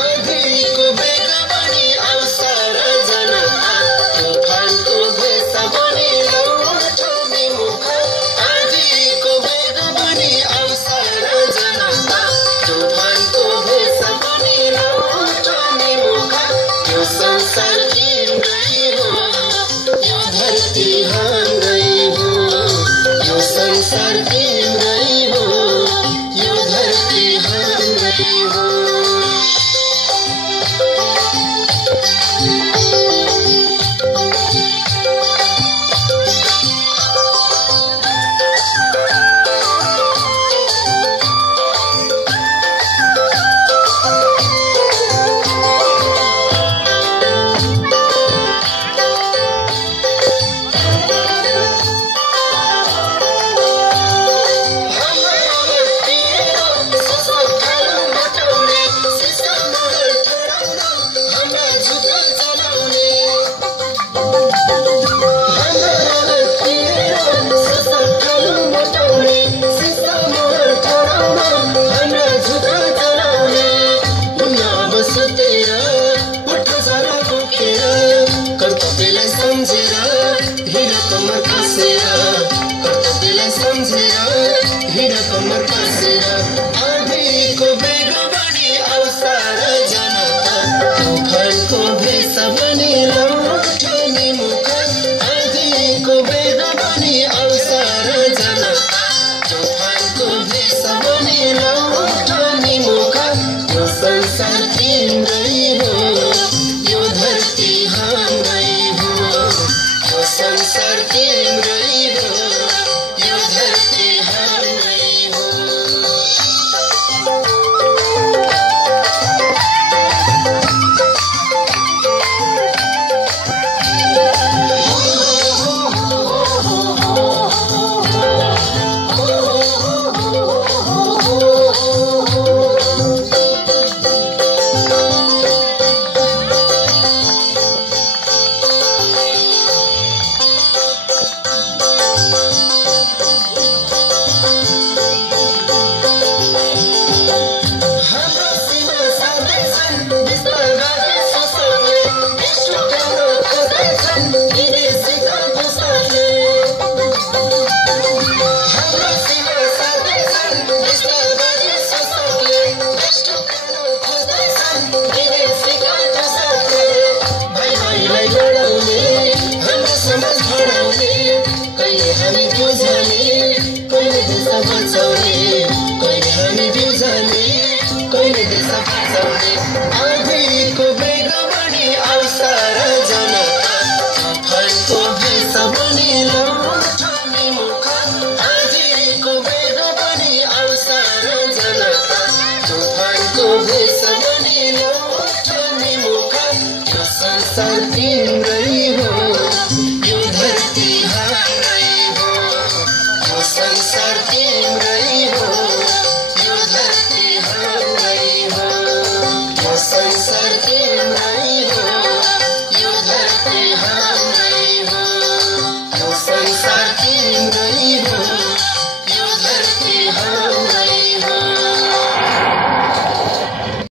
आँधीको बेग बनी आउँछ र जनता तुफानको भेष बनी लौटने मुख आँधीको बेग बनी आउँछ र जनता तुफानको भेष बनी लौटने मुख यो संसार तिम्रै हो यो धरती हाम्रै हो यो संसार तिम्रै हो यो धरती हाम्रै हो कर्तव्यलाई सम्झेर हिँड कम्मर कसेर आँधीको बेग बनी आउँछ र जनता तुफानको भेष बनी लौटने मुख आँधीको बेग बनी आउँछ र जनता तुफानको भेष बनी लौटने मुख यो संसार तिम्रै हो यो धरती हाम्रै हो यो संसार तिम्रै हो यो धरती हाम्रै हो आँधीको बेग बनी आउँछ र जनता तुफानको भेष बनी लौटने मुख आँधीको बेग बनी आउँछ र जनता तुफानको भेष बनी लौटने मुख यो संसार तिम्रै हो यो धरती हाम्रै हो यो संसार तिम्रै हो यो धरती हाम्रै हो यो संसार तिम्रै